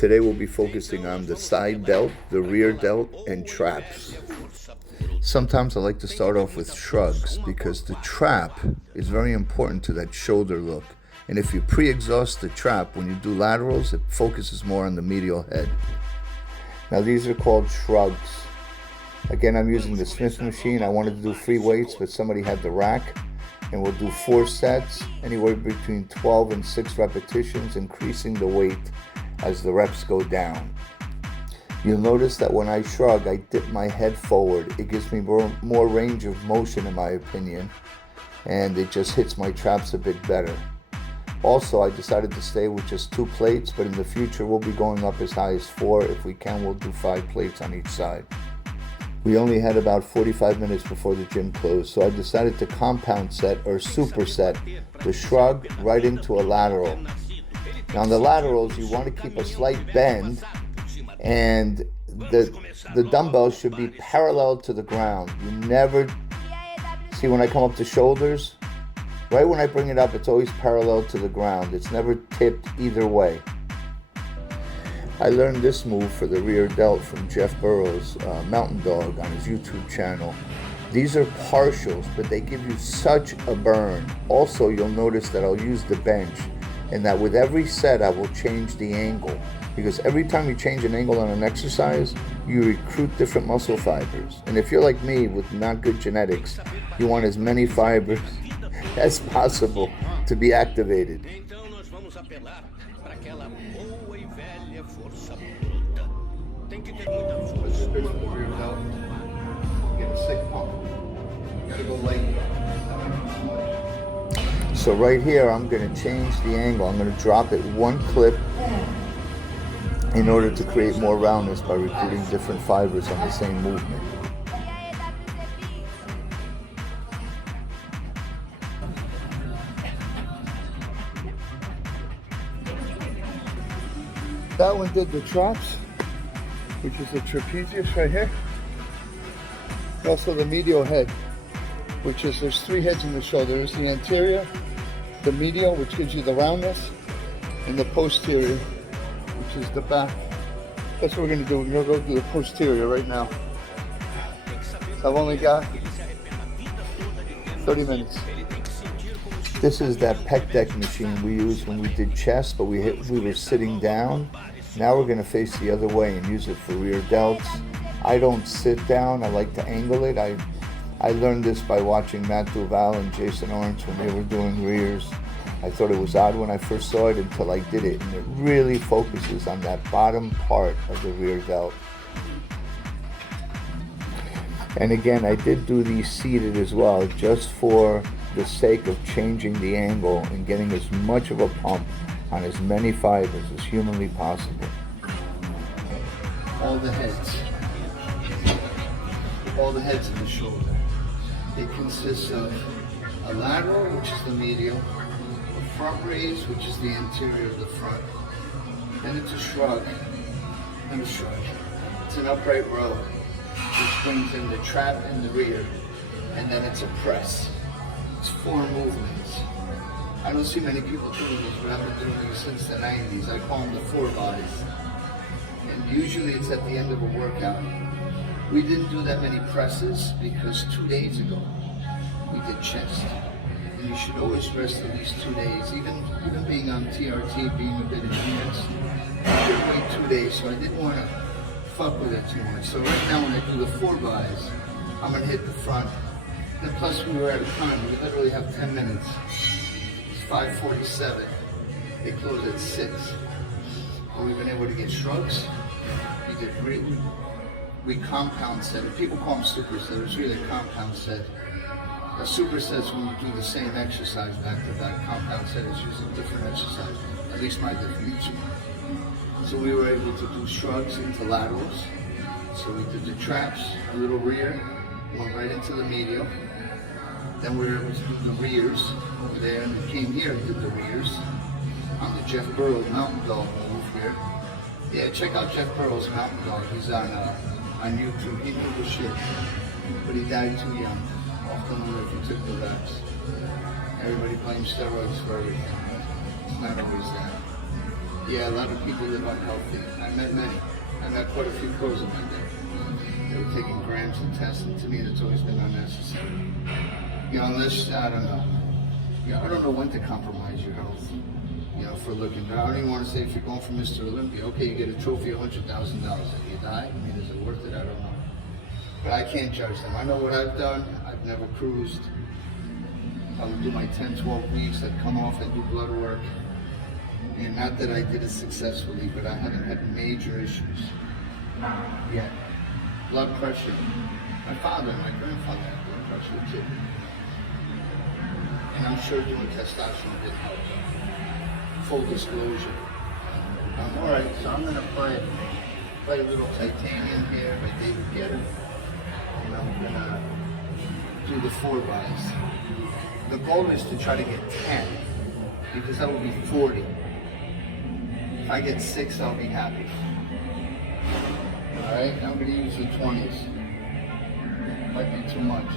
Today we'll be focusing on the side delt, the rear delt, and traps. Sometimes I like to start off with shrugs because the trap is very important to that shoulder look. And if you pre-exhaust the trap, when you do laterals, it focuses more on the medial head. Now these are called shrugs. Again, I'm using the Smith machine. I wanted to do free weights, but somebody had the rack. And we'll do 4 sets, anywhere between 12 and 6 repetitions, increasing the weight as the reps go down. You'll notice that when I shrug, I dip my head forward. It gives me more range of motion, in my opinion, and it just hits my traps a bit better. Also, I decided to stay with just 2 plates, but in the future we'll be going up as high as 4. If we can, we'll do 5 plates on each side. We only had about 45 minutes before the gym closed, so I decided to compound set or superset the shrug right into a lateral. Now on the laterals, you want to keep a slight bend, and the dumbbells should be parallel to the ground. You never see when I come up to shoulders, right when I bring it up, it's always parallel to the ground. It's never tipped either way. I learned this move for the rear delt from Jeff Burrows, Mountain Dog, on his YouTube channel. These are partials, but they give you such a burn. Also, you'll notice that I'll use the bench, and that with every set I will change the angle, because every time you change an angle on an exercise, you recruit different muscle fibers. And if you're like me with not good genetics, you want as many fibers as possible to be activated. So right here, I'm going to change the angle. I'm going to drop it 1 clip in order to create more roundness by recruiting different fibers on the same movement. That one did the traps, which is the trapezius right here. Also the medial head, which is, there's 3 heads in the shoulder. There's the anterior, the medial, which gives you the roundness, and the posterior, which is the back. That's what we're going to do. We're going to go do the posterior right now. So I've only got 30 minutes. This is that pec deck machine we used when we did chest, but we were sitting down. Now we're going to face the other way and use it for rear delts. I don't sit down. I like to angle it. I learned this by watching Matt Duval and Jason Orange when they were doing rears. I thought it was odd when I first saw it until I did it, and it really focuses on that bottom part of the rear delt. And again, I did do these seated as well, just for the sake of changing the angle and getting as much of a pump on as many fibers as humanly possible. All the heads of the shoulder. It consists of a lateral, which is the medial, a front raise, which is the anterior of the front. Then it's a shrug, and a shrug. It's an upright row, which brings in the trap and the rear, and then it's a press. It's 4 movements. I don't see many people doing this, but I've been doing this since the 90s. I call them the 4 bodies. And usually it's at the end of a workout. We didn't do that many presses because 2 days ago we did chest. And you should always rest at least 2 days. Even being on TRT, being a bit advanced, you should wait 2 days. So I didn't want to fuck with it too much. So right now when I do the 4 buys, I'm going to hit the front. And plus we were out of time. We literally have 10 minutes. It's 5:47. They close at 6. But we've been able to get shrugs. We did really. We compound set it. People call them supersets. It's really a compound set. A superset is when you do the same exercise back to back. Compound set is using different exercises, at least my definition. So we were able to do shrugs into laterals. So we did the traps, a little rear, went right into the medial. Then we were able to do the rears over there, and we came here and did the rears on the Jeff Burrows Mountain Dog move here. Yeah, check out Jeff Burrows Mountain Dog. He's on YouTube. He knew the shit, but he died too young. Often wonder if he took the reps. Everybody blames steroids for everything. It's not always that. Yeah, a lot of people live unhealthy. I met many. I met quite a few pros in my day. They were taking grams and tests, and to me that's always been unnecessary. You know, unless, I don't know. I don't know when to compromise your health, for looking. But I don't even want to say if you're going for Mr. Olympia, okay, you get a trophy, $100,000. If you die, I mean, is it worth it? I don't know. But I can't judge them. I know what I've done. I've never cruised. I would do my 10, 12 weeks. I'd come off, I'd do blood work. And not that I did it successfully, but I haven't had major issues yet. Blood pressure. My father and my grandfather had blood pressure too. And I'm sure doing testosterone didn't help. Full disclosure. All right, so I'm gonna play a little titanium here by David Guetta, and I'm gonna do the 4-bys. The goal is to try to get 10, because that will be 40. If I get 6, I'll be happy. All right, I'm gonna use the 20s. Might be too much.